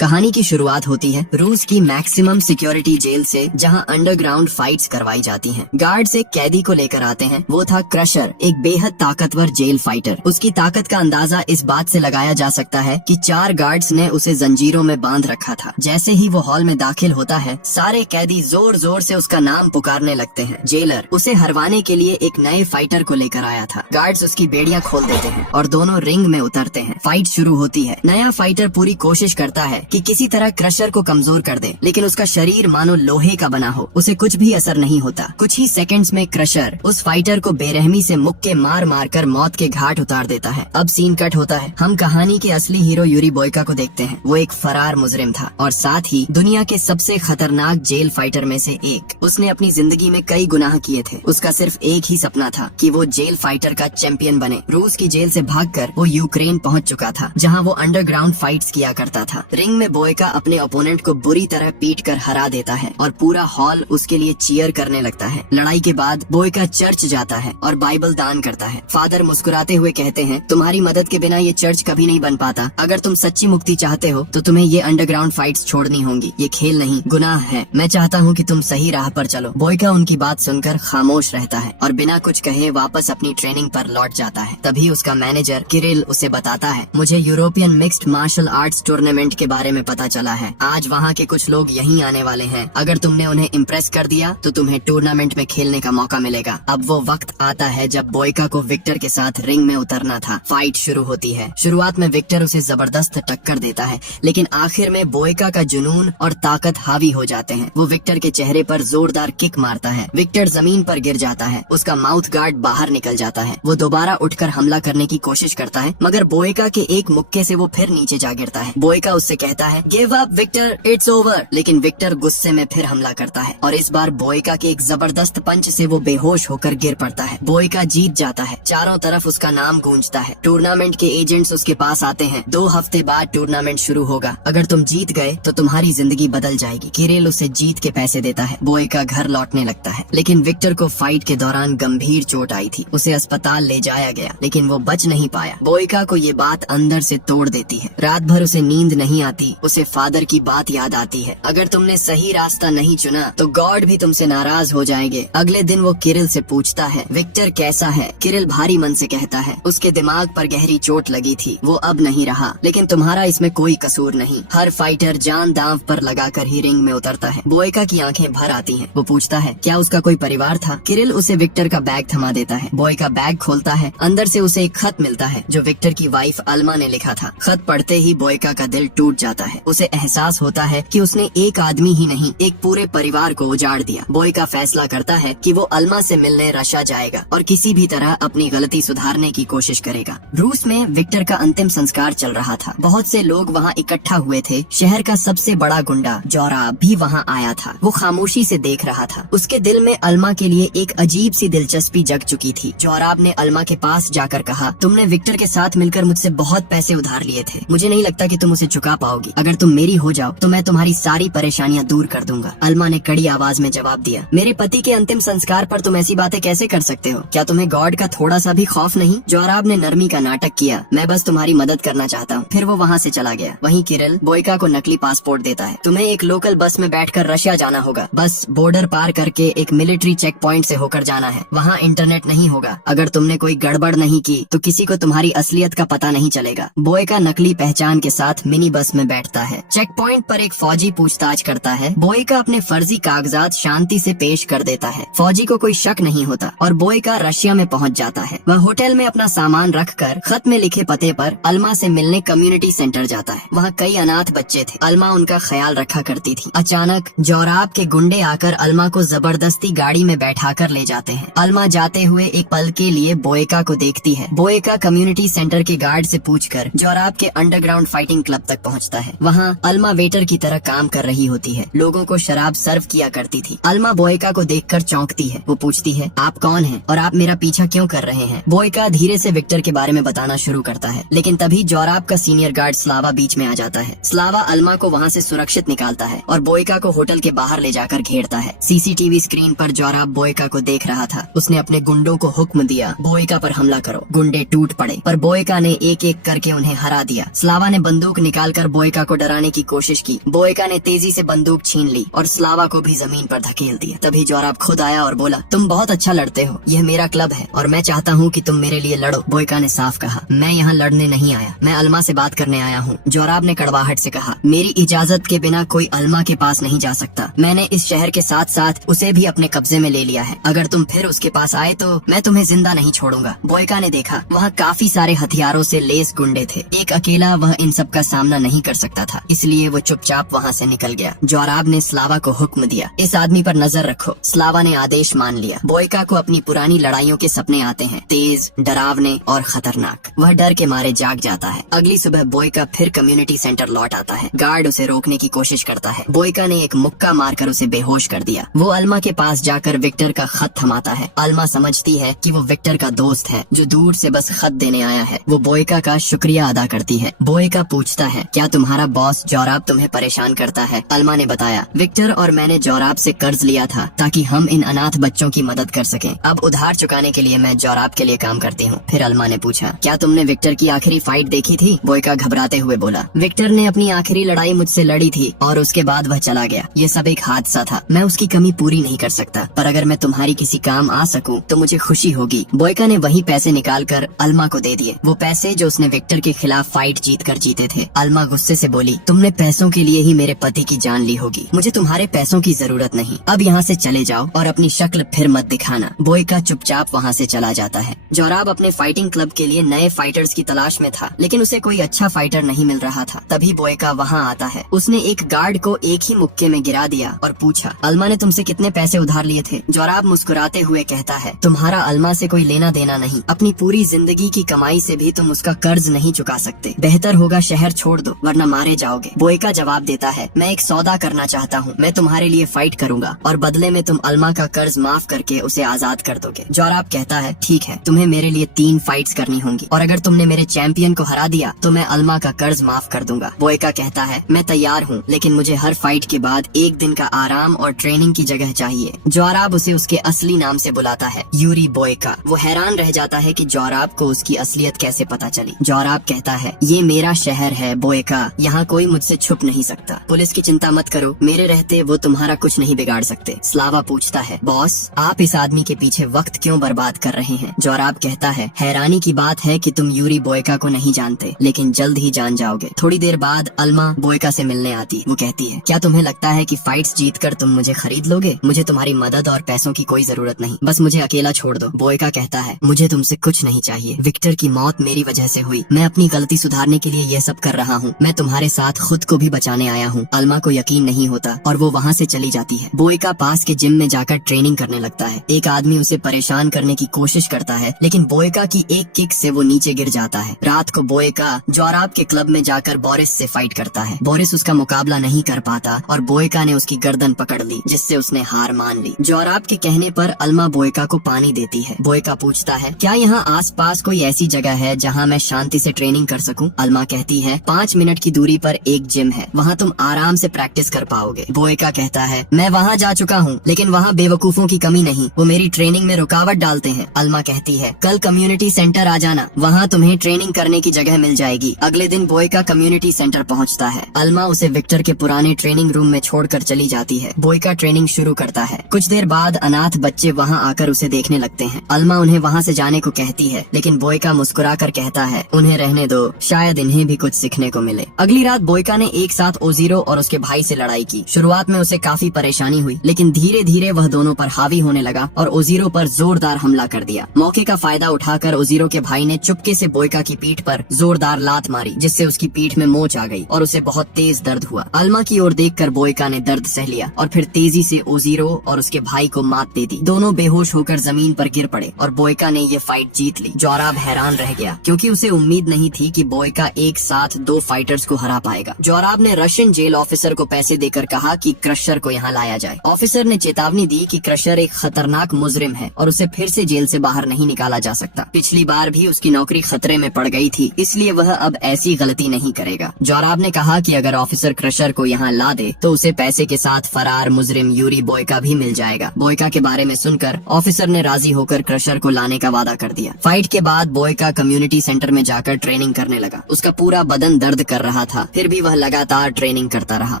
कहानी की शुरुआत होती है रूस की मैक्सिमम सिक्योरिटी जेल से, जहां अंडरग्राउंड फाइट्स करवाई जाती हैं। गार्ड्स एक कैदी को लेकर आते हैं। वो था क्रशर, एक बेहद ताकतवर जेल फाइटर। उसकी ताकत का अंदाजा इस बात से लगाया जा सकता है कि 4 गार्ड्स ने उसे जंजीरों में बांध रखा था। जैसे ही वो हॉल में दाखिल होता है, सारे कैदी जोर जोर से उसका नाम पुकारने लगते हैं। जेलर उसे हरवाने के लिए एक नए फाइटर को लेकर आया था। गार्ड्स उसकी बेड़ियां खोल देते हैं और दोनों रिंग में उतरते हैं। फाइट शुरू होती है। नया फाइटर पूरी कोशिश करता है कि किसी तरह क्रशर को कमजोर कर दे, लेकिन उसका शरीर मानो लोहे का बना हो। उसे कुछ भी असर नहीं होता। कुछ ही सेकंड्स में क्रशर उस फाइटर को बेरहमी से मुक्के मार मार कर मौत के घाट उतार देता है। अब सीन कट होता है। हम कहानी के असली हीरो यूरी बोयका को देखते हैं। वो एक फरार मुजरिम था और साथ ही दुनिया के सबसे खतरनाक जेल फाइटर में से एक। उसने अपनी जिंदगी में कई गुनाह किए थे। उसका सिर्फ एक ही सपना था कि वो जेल फाइटर का चैंपियन बने। रूस की जेल से भागकर वो यूक्रेन पहुंच चुका था, जहां वो अंडरग्राउंड फाइट्स किया करता था। रिंग में बोयका अपने ओपोनेंट को बुरी तरह पीट कर हरा देता है और पूरा हॉल उसके लिए चीयर करने लगता है। लड़ाई के बाद बोयका चर्च जाता है और बाइबल दान करता है। फादर मुस्कुराते हुए कहते हैं, तुम्हारी मदद के बिना ये चर्च कभी नहीं बन पाता। अगर तुम सच्ची मुक्ति चाहते हो तो तुम्हें ये अंडरग्राउंड फाइट्स छोड़नी होंगी। ये खेल नहीं, गुनाह है। मैं चाहता हूँ कि तुम सही राह पर चलो। बोयका उनकी बात सुनकर खामोश रहता है और बिना कुछ कहे वापस अपनी ट्रेनिंग पर लौट जाता है। तभी उसका मैनेजर किरिल उसे बताता है, मुझे European mixed martial arts tournament के बारे में पता चला है। आज वहाँ के कुछ लोग यहीं आने वाले हैं। अगर तुमने उन्हें इम्प्रेस कर दिया तो तुम्हें टूर्नामेंट में खेलने का मौका मिलेगा। अब वो वक्त आता है जब बोयका को विक्टर के साथ रिंग में उतरना था। फाइट शुरू होती है। शुरुआत में विक्टर उसे जबरदस्त टक्कर देता है, लेकिन आखिर में बोयका का जुनून और ताकत हावी हो जाते हैं। वो विक्टर के चेहरे पर जोरदार किक मारता है। विक्टर जमीन पर गिर जाता है। उसका माउथ गार्ड बाहर निकल जाता है। वो दोबारा उठकर हमला करने की कोशिश करता है, मगर बोयका के एक मुक्के से वो फिर नीचे जा गिरता है। बोयका उससे कहता है, give up Victor, it's over. लेकिन विक्टर गुस्से में फिर हमला करता है और इस बार बोयका के एक जबरदस्त पंच से वो बेहोश होकर गिर पड़ता है। बोयका जीत जाता है। चारों तरफ उसका नाम गूंजता है। टूर्नामेंट के एजेंट्स उसके पास आते हैं। 2 हफ्ते बाद टूर्नामेंट शुरू होगा। अगर तुम जीत गए तो तुम्हारी जिंदगी बदल जाएगी। किरिल उसे जीत के पैसे देता है। बोयका घर लौटने लगता है, लेकिन विक्टर को फाइट के दौरान गंभीर चोट आई थी। उसे अस्पताल ले जाया गया, लेकिन वो बच नहीं पाया। बोयका को ये बात अंदर से तोड़ देती है। रात भर उसे नींद नहीं आती। उसे फादर की बात याद आती है, अगर तुमने सही रास्ता नहीं चुना तो गॉड भी तुमसे नाराज हो जाएंगे। अगले दिन वो किरिल से पूछता है, विक्टर कैसा है? किरिल भारी मन से कहता है, उसके दिमाग पर गहरी चोट लगी थी, वो अब नहीं रहा, लेकिन तुम्हारा इसमें कोई कसूर नहीं। हर फाइटर जान दांव पर लगाकर ही रिंग में उतरता है। बोयका की आंखें भर आती हैं। वो पूछता है, क्या उसका कोई परिवार था? किरिल उसे विक्टर का बैग थमा देता है। बोयका बैग खोलता है। अंदर से उसे एक खत मिलता है जो विक्टर की वाइफ अल्मा ने लिखा था। खत पढ़ते ही बोयका का दिल टूट जाता है। उसे एहसास होता है कि उसने एक आदमी ही नहीं, एक पूरे परिवार को उजाड़ दिया। बोयका फैसला करता है कि वो अल्मा से मिलने रशिया जाएगा और किसी भी तरह अपनी गलती सुधारने की कोशिश करेगा। रूस में विक्टर का अंतिम संस्कार चल रहा था। बहुत से लोग वहाँ इकट्ठा हुए थे। शहर का सबसे बड़ा गुंडा जोराब भी वहाँ आया था। वो खामोशी से देख रहा था। उसके दिल में अल्मा के लिए एक अजीब सी दिलचस्पी जग चुकी थी। जोराब ने अल्मा के पास जाकर कहा, तुमने विक्टर के साथ मिलकर मुझसे बहुत पैसे उधार लिए थे। मुझे नहीं लगता कि तुम उसे चुका पाओगी। अगर तुम मेरी हो जाओ तो मैं तुम्हारी सारी परेशानियां दूर कर दूंगा। अल्मा ने कड़ी आवाज में जवाब दिया, मेरे पति के अंतिम संस्कार पर तुम ऐसी बातें कैसे कर सकते हो? क्या तुम्हें गॉड का थोड़ा सा भी खौफ नहीं? जोराब ने नरमी का नाटक किया, मैं बस तुम्हारी मदद करना चाहता हूँ। फिर वो वहाँ से चला गया। वहीं किरिल बोयका को नकली पासपोर्ट देता है। तुम्हें एक लोकल बस में बैठकर रशिया जाना होगा। बस बॉर्डर पार करके एक मिलिट्री चेक पॉइंट से होकर जाना है। वहाँ इंटरनेट नहीं होगा। अगर तुमने कोई गड़बड़ नहीं की तो किसी को तुम्हारी असलियत का पता नहीं चलेगा। बोयका नकली पहचान के साथ मिनी बस में बैठता है। चेक पॉइंट पर एक फौजी पूछताछ करता है। बोयका अपने फर्जी कागजात शांति से पेश कर देता है। फौजी को कोई शक नहीं होता और बोयका रशिया में पहुंच जाता है। वह होटल में अपना सामान रखकर खत में लिखे पते पर अल्मा से मिलने कम्युनिटी सेंटर जाता है। वहाँ कई अनाथ बच्चे थे। अल्मा उनका ख्याल रखा करती थी। अचानक जोराब के गुंडे आकर अल्मा को जबरदस्ती गाड़ी में बैठाकर ले जाते हैं। अल्मा जाते हुए एक पल के लिए बोयका को देखती है। बोयका कम्युनिटी सेंटर के गार्ड से पूछकर जोराब के अंडरग्राउंड फाइटिंग क्लब तक पहुंचता है। वहाँ अल्मा वेटर की तरह काम कर रही होती है। लोगों को शराब सर्व किया करती थी। अल्मा बोयका को देखकर चौंकती है। वो पूछती है, आप कौन हैं और आप मेरा पीछा क्यों कर रहे हैं? बोयका धीरे से विक्टर के बारे में बताना शुरू करता है, लेकिन तभी जोराब का सीनियर गार्ड स्लावा बीच में आ जाता है। स्लावा अल्मा को वहाँ से सुरक्षित निकालता है और बोयका को होटल के बाहर ले जाकर घेरता है। सीसीटीवी स्क्रीन पर जोराब बोयका को देख रहा था। उसने अपने गुंडों को हुक्म दिया, बोयका पर हमला करो। गुंडे टूट पड़े, पर बोयका ने एक एक करके उन्हें हरा दिया। स्लावा ने बंदूक निकालकर बोयका बोयका को डराने की कोशिश की। बोयका ने तेजी से बंदूक छीन ली और स्लावा को भी जमीन पर धकेल दिया। तभी जोराब खुद आया और बोला, तुम बहुत अच्छा लड़ते हो, यह मेरा क्लब है और मैं चाहता हूँ कि तुम मेरे लिए लड़ो। बोयका ने साफ कहा, मैं यहाँ लड़ने नहीं आया, मैं अल्मा से बात करने आया हूँ। जोराब ने कड़वाहट से कहा, मेरी इजाजत के बिना कोई अल्मा के पास नहीं जा सकता। मैंने इस शहर के साथ साथ उसे भी अपने कब्जे में ले लिया है। अगर तुम फिर उसके पास आए तो मैं तुम्हें जिंदा नहीं छोड़ूंगा। बोयका ने देखा वहाँ काफी सारे हथियारों से लेस गुंडे थे। एक अकेला वह इन सब का सामना नहीं कर सकता था, इसलिए वो चुपचाप वहाँ से निकल गया। जोराब ने स्लावा को हुक्म दिया, इस आदमी पर नजर रखो। स्लावा ने आदेश मान लिया। बोयका को अपनी पुरानी लड़ाइयों के सपने आते हैं, तेज, डरावने और खतरनाक। वह डर के मारे जाग जाता है। अगली सुबह बोयका फिर कम्युनिटी सेंटर लौट आता है। गार्ड उसे रोकने की कोशिश करता है। बोयका ने एक मुक्का मारकर उसे बेहोश कर दिया। वो अल्मा के पास जाकर विक्टर का खत थमाता है। अल्मा समझती है कि वो विक्टर का दोस्त है जो दूर से बस खत देने आया है। वो बोयका का शुक्रिया अदा करती है। बोयका पूछता है, क्या तुम्हारा बॉस जोराब तुम्हें परेशान करता है? अल्मा ने बताया, विक्टर और मैंने जोराब से कर्ज लिया था ताकि हम इन अनाथ बच्चों की मदद कर सकें। अब उधार चुकाने के लिए मैं जोराब के लिए काम करती हूँ। फिर अल्मा ने पूछा, क्या तुमने विक्टर की आखिरी फाइट देखी थी? बोयका घबराते हुए बोला, विक्टर ने अपनी आखिरी लड़ाई मुझसे लड़ी थी और उसके बाद वह चला गया। ये सब एक हादसा था, मैं उसकी कमी पूरी नहीं कर सकता, पर अगर मैं तुम्हारी किसी काम आ सकूं तो मुझे खुशी होगी। बोयका ने वही पैसे निकाल कर अल्मा को दे दिए, वो पैसे जो उसने विक्टर के खिलाफ फाइट जीत कर जीते थे। अल्मा गुस्से से बोली, तुमने पैसों के लिए ही मेरे पति की जान ली होगी, मुझे तुम्हारे पैसों की जरूरत नहीं। अब यहाँ से चले जाओ और अपनी शक्ल फिर मत दिखाना। बोयका चुपचाप वहाँ से चला जाता है। जोराब अपने फाइटिंग क्लब के लिए नए फाइटर्स की तलाश में था, लेकिन उसे कोई अच्छा फाइटर नहीं मिल रहा था। तभी बोयका वहाँ आता है। उसने एक गार्ड को एक ही मुक्के में गिरा दिया और पूछा, अल्मा ने तुमसे कितने पैसे उधार लिए थे? जोराब मुस्कुराते हुए कहता है, तुम्हारा अल्मा से कोई लेना देना नहीं, अपनी पूरी जिंदगी की कमाई से भी तुम उसका कर्ज नहीं चुका सकते। बेहतर होगा शहर छोड़ दो वरना मारे जाओगे। बोयका जवाब देता है, मैं एक सौदा करना चाहता हूँ, मैं तुम्हारे लिए फाइट करूंगा और बदले में तुम अल्मा का कर्ज माफ करके उसे आजाद कर दोगे। जोराब कहता है, ठीक है, तुम्हें मेरे लिए 3 फाइट्स करनी होंगी और अगर तुमने मेरे चैंपियन को हरा दिया तो मैं अल्मा का कर्ज माफ कर दूंगा। बोयका कहता है, मैं तैयार हूँ, लेकिन मुझे हर फाइट के बाद एक दिन का आराम और ट्रेनिंग की जगह चाहिए। जोराब उसे उसके असली नाम से बुलाता है, यूरी बोयका। वो हैरान रह जाता है कि जोराब को उसकी असलियत कैसे पता चली। जोराब कहता है, ये मेरा शहर है बोयका, यहाँ कोई मुझसे छुप नहीं सकता। पुलिस की चिंता मत करो, मेरे रहते वो तुम्हारा कुछ नहीं बिगाड़ सकते। स्लावा पूछता है, बॉस आप इस आदमी के पीछे वक्त क्यों बर्बाद कर रहे हैं? जोराब कहता है, हैरानी की बात है कि तुम यूरी बोयका को नहीं जानते, लेकिन जल्द ही जान जाओगे। थोड़ी देर बाद अल्मा बोयका से मिलने आती। वो कहती है, क्या तुम्हें लगता है कि फाइट्स जीतकर तुम मुझे खरीद लोगे? मुझे तुम्हारी मदद और पैसों की कोई जरूरत नहीं, बस मुझे अकेला छोड़ दो। बोयका कहता है, मुझे तुमसे कुछ नहीं चाहिए, विक्टर की मौत मेरी वजह से हुई, मैं अपनी गलती सुधारने के लिए ये सब कर रहा हूँ, मैं तुम्हारे साथ खुद को भी बचाने आया हूँ। अल्मा को यकीन नहीं होता और वो वहाँ से चली जाती है। बोयका पास के जिम में जाकर ट्रेनिंग करने लगता है। एक आदमी उसे परेशान करने की कोशिश करता है, लेकिन बोयका की एक किक से वो नीचे गिर जाता है। रात को बोयका जोराब के क्लब में जाकर बोरिस से फाइट करता है। बोरिस उसका मुकाबला नहीं कर पाता और बोयका ने उसकी गर्दन पकड़ ली, जिससे उसने हार मान ली। जोराब के कहने पर अल्मा बोयका को पानी देती है। बोयका पूछता है, क्या यहाँ आसपास कोई ऐसी जगह है जहाँ मैं शांति से ट्रेनिंग कर सकूं? अल्मा कहती है, 5 मिनट की दूरी पर एक जिम है, वहाँ तुम आराम से प्रैक्टिस कर पाओगे। बोयका कहता है, मैं वहाँ जा चुका हूँ, लेकिन वहाँ बेवकूफों की कमी नहीं, वो मेरी ट्रेनिंग में रुकावट डालते हैं। अल्मा कहती है, कल कम्युनिटी सेंटर आ जाना, वहाँ तुम्हें ट्रेनिंग करने की जगह मिल जाएगी। अगले दिन बोयका कम्युनिटी सेंटर पहुँचता है। अल्मा उसे विक्टर के पुराने ट्रेनिंग रूम में छोड़कर चली जाती है। बोयका ट्रेनिंग शुरू करता है। कुछ देर बाद अनाथ बच्चे वहाँ आकर उसे देखने लगते हैं। अल्मा उन्हें वहाँ से जाने को कहती है, लेकिन बोयका मुस्कुरा कर कहता है, उन्हें रहने दो, शायद इन्हें भी कुछ सीखने को मिले। अगली रात बोयका ने एक साथ ओजीरो और उसके भाई से लड़ाई की। शुरुआत में उसे काफी परेशानी हुई, लेकिन धीरे धीरे वह दोनों पर हावी होने लगा और ओजीरो पर जोरदार हमला कर दिया। मौके का फायदा उठाकर ओजीरो के भाई ने चुपके से बोयका की पीठ पर जोरदार लात मारी, जिससे उसकी पीठ में मोच आ गई और उसे बहुत तेज दर्द हुआ। अल्मा की ओर देखकर बोयका ने दर्द सह लिया और फिर तेजी से ओजीरो और उसके भाई को मात दे दी। दोनों बेहोश होकर जमीन पर गिर पड़े और बोयका ने ये फाइट जीत ली। जोराब हैरान रह गया, क्योंकि उसे उम्मीद नहीं थी कि बोयका एक साथ 2 फाइटर्स को हरा पाएगा। जोराब ने रशियन जेल ऑफिसर को पैसे देकर कहा कि क्रशर को यहाँ लाया जाए। ऑफिसर ने चेतावनी दी कि क्रशर एक खतरनाक मुजरिम है और उसे फिर से जेल से बाहर नहीं निकाला जा सकता। पिछली बार भी उसकी नौकरी खतरे में पड़ गई थी, इसलिए वह अब ऐसी गलती नहीं करेगा। जोराब ने कहा कि अगर ऑफिसर क्रशर को यहाँ ला दे तो उसे पैसे के साथ फरार मुजरिम यूरी बोयका भी मिल जाएगा। बोयका के बारे में सुनकर ऑफिसर ने राजी होकर क्रशर को लाने का वादा कर दिया। फाइट के बाद बोयका कम्युनिटी सेंटर में जाकर ट्रेनिंग करने लगा। उसका पूरा बदन दर्द कर रहा था, फिर भी वह लगातार ट्रेनिंग करता रहा।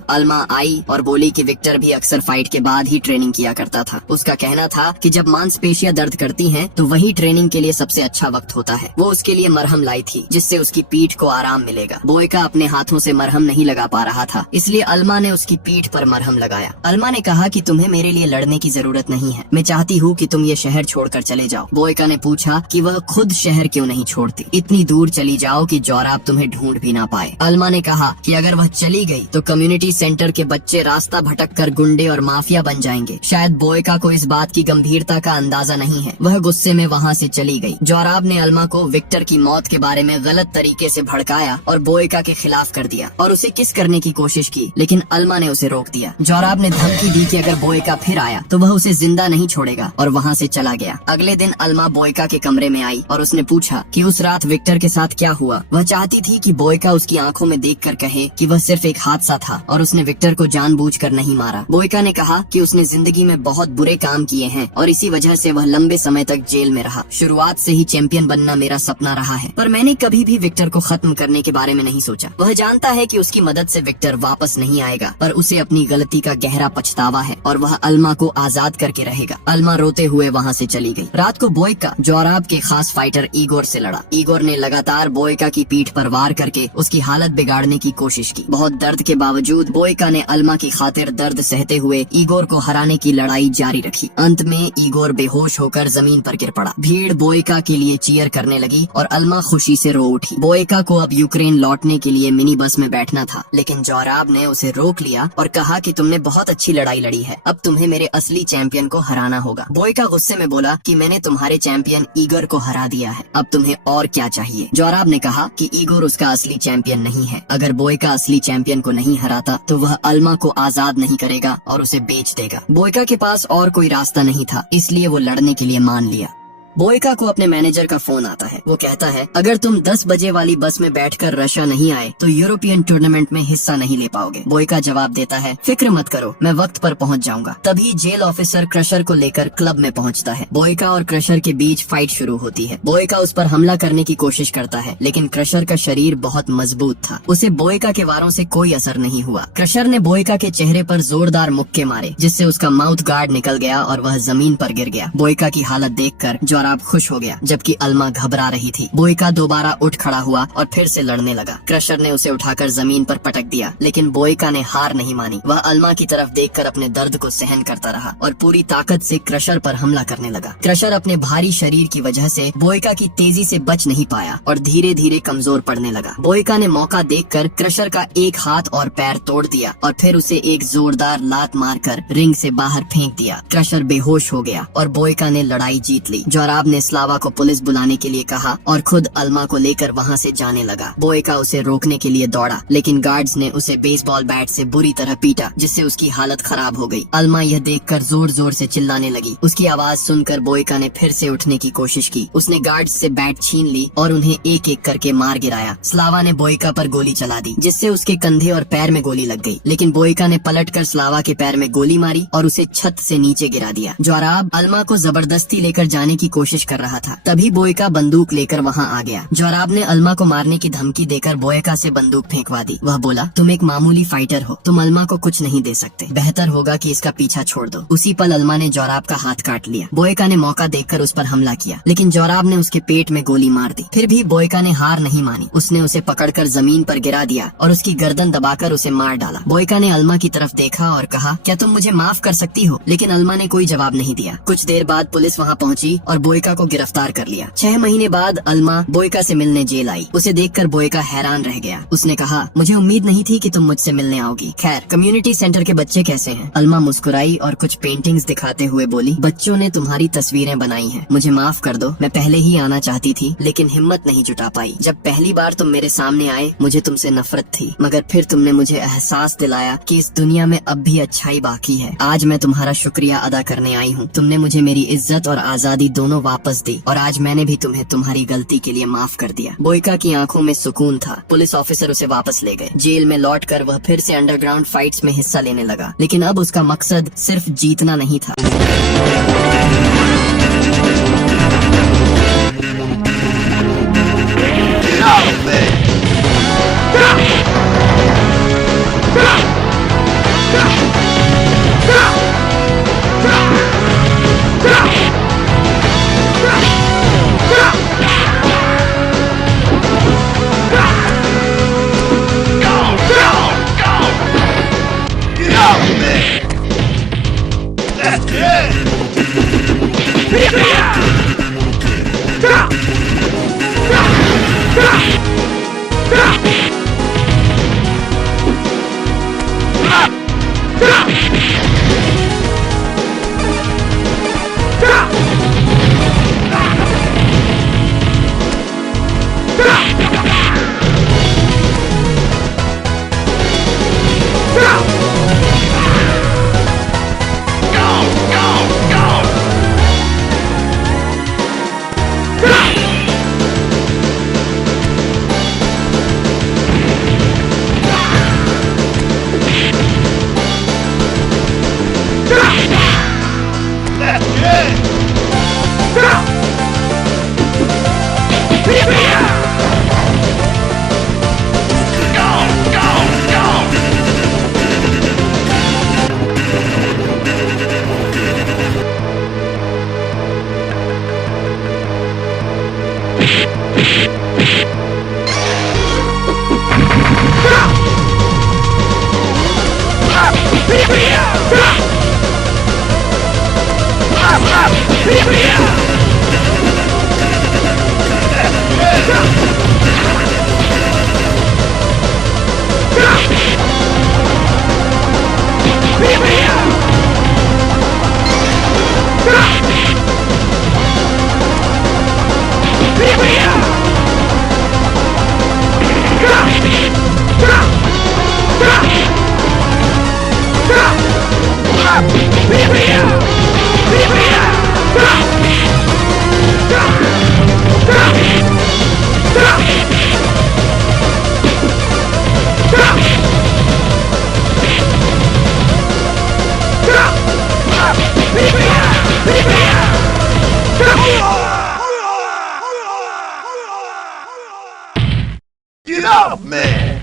अल्मा आई और बोली कि विक्टर भी अक्सर फाइट के बाद ही ट्रेनिंग किया करता था। उसका कहना था कि जब मांसपेशियां दर्द करती हैं, तो वही ट्रेनिंग के लिए सबसे अच्छा वक्त होता है। वो उसके लिए मरहम लाई थी, जिससे उसकी पीठ को आराम मिलेगा। बोयका अपने हाथों से मरहम नहीं लगा पा रहा था, इसलिए अल्मा ने उसकी पीठ पर मरहम लगाया। अल्मा ने कहा कि तुम्हें मेरे लिए लड़ने की जरूरत नहीं है, मैं चाहती हूँ कि तुम ये शहर छोड़कर चले जाओ। बोयका ने पूछा कि वह खुद शहर क्यों नहीं छोड़ती, इतनी दूर चली जाओ कि जोराब तुम्हें ढूंढ भी ना पाए। अल्मा ने कहा कि अगर वह चली गई तो कम्युनिटी सेंटर के बच्चे रास्ता भटक कर गुंडे और माफिया बन जाएंगे। शायद बोयका को इस बात की गंभीरता का अंदाजा नहीं है। वह गुस्से में वहाँ से चली गई। जोराब ने अल्मा को विक्टर की मौत के बारे में गलत तरीके से भड़काया और बोयका के खिलाफ कर दिया और उसे किस करने की कोशिश की, लेकिन अल्मा ने उसे रोक दिया। जोराब ने धमकी दी कि अगर बोयका फिर आया तो वह उसे जिंदा नहीं छोड़ेगा और वहाँ से चला गया। अगले दिन अल्मा बोयका के कमरे में आई और उसने पूछा कि उस रात विक्टर के साथ क्या हुआ। वह चाहती थी कि बोयका उसकी आंखों में देखकर कहे कि वह सिर्फ एक हादसा था और उसने विक्टर को जानबूझकर नहीं मारा। बोयका ने कहा कि उसने जिंदगी में बहुत बुरे काम किए हैं और इसी वजह से वह लंबे समय तक जेल में रहा। शुरुआत से ही चैंपियन बनना मेरा सपना रहा है, पर मैंने कभी भी विक्टर को खत्म करने के बारे में नहीं सोचा। वह जानता है कि उसकी मदद से विक्टर वापस नहीं आएगा, पर उसे अपनी गलती का गहरा पछतावा है और वह अल्मा को आजाद करके रहेगा। अल्मा रोते हुए वहाँ से चली गई। रात को बोयका जोराब के खास फाइटर ईगोर से लड़ा। ईगोर ने लगातार बोयका की पीठ पर वार करके उसकी हालत बिगाड़ने की कोशिश की। बहुत दर्द के बावजूद बोयका ने अल्मा की खातिर दर्द सहते हुए ईगोर को हराने की लड़ाई जारी रखी। अंत में ईगोर बेहोश होकर जमीन पर गिर पड़ा। भीड़ बोयका के लिए चीयर करने लगी और अल्मा खुशी से रो उठी। बोयका को अब यूक्रेन लौटने के लिए मिनी बस में बैठना था, लेकिन जोराब ने उसे रोक लिया और कहा कि तुमने बहुत अच्छी लड़ाई लड़ी है, अब तुम्हें मेरे असली चैंपियन को हराना होगा। बोयका गुस्से में बोला कि मैंने तुम्हारे चैंपियन ईगोर को हरा दिया है, अब तुम्हें और क्या चाहिए। जोराब ने कहा कि ईगोर उसका असली चैंपियन नहीं है। अगर बोयका असली चैंपियन को नहीं हराता तो वह अल्मा को आजाद नहीं करेगा और उसे बेच देगा। बोयका के पास और कोई रास्ता नहीं था, इसलिए वो लड़ने के लिए मान लिया। बोयका को अपने मैनेजर का फोन आता है। वो कहता है अगर तुम 10 बजे वाली बस में बैठकर रशिया नहीं आए तो यूरोपियन टूर्नामेंट में हिस्सा नहीं ले पाओगे। बोयका जवाब देता है फिक्र मत करो, मैं वक्त पर पहुंच जाऊंगा। तभी जेल ऑफिसर क्रशर को लेकर क्लब में पहुंचता है। बोयका और क्रशर के बीच फाइट शुरू होती है। बोयका उस पर हमला करने की कोशिश करता है, लेकिन क्रशर का शरीर बहुत मजबूत था, उसे बोयका के वारों से कोई असर नहीं हुआ। क्रशर ने बोयका के चेहरे पर जोरदार मुक्के मारे, जिससे उसका माउथ गार्ड निकल गया और वह जमीन पर गिर गया। बोयका की हालत देखकर जोराब खुश हो गया, जबकि अल्मा घबरा रही थी। बोयका दोबारा उठ खड़ा हुआ और फिर से लड़ने लगा। क्रशर ने उसे उठाकर जमीन पर पटक दिया, लेकिन बोयका ने हार नहीं मानी। वह अल्मा की तरफ देखकर अपने दर्द को सहन करता रहा और पूरी ताकत से क्रशर पर हमला करने लगा। क्रशर अपने भारी शरीर की वजह से बोयका की तेजी से बच नहीं पाया और धीरे धीरे कमजोर पड़ने लगा। बोयका ने मौका देखकर क्रशर का एक हाथ और पैर तोड़ दिया और फिर उसे एक जोरदार लात मारकर रिंग से बाहर फेंक दिया। क्रशर बेहोश हो गया और बोयका ने लड़ाई जीत ली। जोराब ने स्लावा को पुलिस बुलाने के लिए कहा और खुद अल्मा को लेकर वहाँ से जाने लगा। बोयका उसे रोकने के लिए दौड़ा, लेकिन गार्ड्स ने उसे बेसबॉल बैट से बुरी तरह पीटा, जिससे उसकी हालत खराब हो गई। अल्मा यह देखकर जोर जोर से चिल्लाने लगी। उसकी आवाज सुनकर बोयका ने फिर से उठने की कोशिश की। उसने गार्ड्स से बैट छीन ली और उन्हें एक एक करके मार गिराया। स्लावा ने बोयका पर गोली चला दी, जिससे उसके कंधे और पैर में गोली लग गई, लेकिन बोयका ने पलटकर स्लावा के पैर में गोली मारी और उसे छत से नीचे गिरा दिया। जोराब अल्मा को जबरदस्ती लेकर जाने की कोशिश कर रहा था, तभी बोयका बंदूक लेकर वहाँ आ गया। जोराब ने अल्मा को मारने की धमकी देकर बोयका से बंदूक फेंकवा दी। वह बोला तुम एक मामूली फाइटर हो, तुम अल्मा को कुछ नहीं दे सकते, बेहतर होगा कि इसका पीछा छोड़ दो। उसी पल अल्मा ने जोराब का हाथ काट लिया। बोयका ने मौका देखकर उस पर हमला किया, लेकिन जोराब ने उसके पेट में गोली मार दी। फिर भी बोयका ने हार नहीं मानी। उसने उसे पकड़कर जमीन पर गिरा दिया और उसकी गर्दन दबाकर उसे मार डाला। बोयका ने अल्मा की तरफ देखा और कहा क्या तुम मुझे माफ कर सकती हो, लेकिन अल्मा ने कोई जवाब नहीं दिया। कुछ देर बाद पुलिस वहाँ पहुँची और बोयका को गिरफ्तार कर लिया। 6 महीने बाद अल्मा बोयका से मिलने जेल आई। उसे देखकर बोयका हैरान रह गया। उसने कहा मुझे उम्मीद नहीं थी कि तुम मुझसे मिलने आओगी। खैर कम्युनिटी सेंटर के बच्चे कैसे हैं? अल्मा मुस्कुराई और कुछ पेंटिंग्स दिखाते हुए बोली बच्चों ने तुम्हारी तस्वीरें बनाई हैं। मुझे माफ कर दो, मैं पहले ही आना चाहती थी, लेकिन हिम्मत नहीं जुटा पाई। जब पहली बार तुम मेरे सामने आए मुझे तुमसे नफरत थी, मगर फिर तुमने मुझे एहसास दिलाया कि इस दुनिया में अब भी अच्छाई बाकी है। आज मैं तुम्हारा शुक्रिया अदा करने आई हूँ। तुमने मुझे मेरी इज्जत और आजादी दोनों वापस दी और आज मैंने भी तुम्हें तुम्हारी गलती के लिए माफ कर दिया। बोयका की आंखों में सुकून था। पुलिस ऑफिसर उसे वापस ले गए। जेल में लौटकर वह फिर से अंडरग्राउंड फाइट्स में हिस्सा लेने लगा, लेकिन अब उसका मकसद सिर्फ जीतना नहीं था। Get up, man!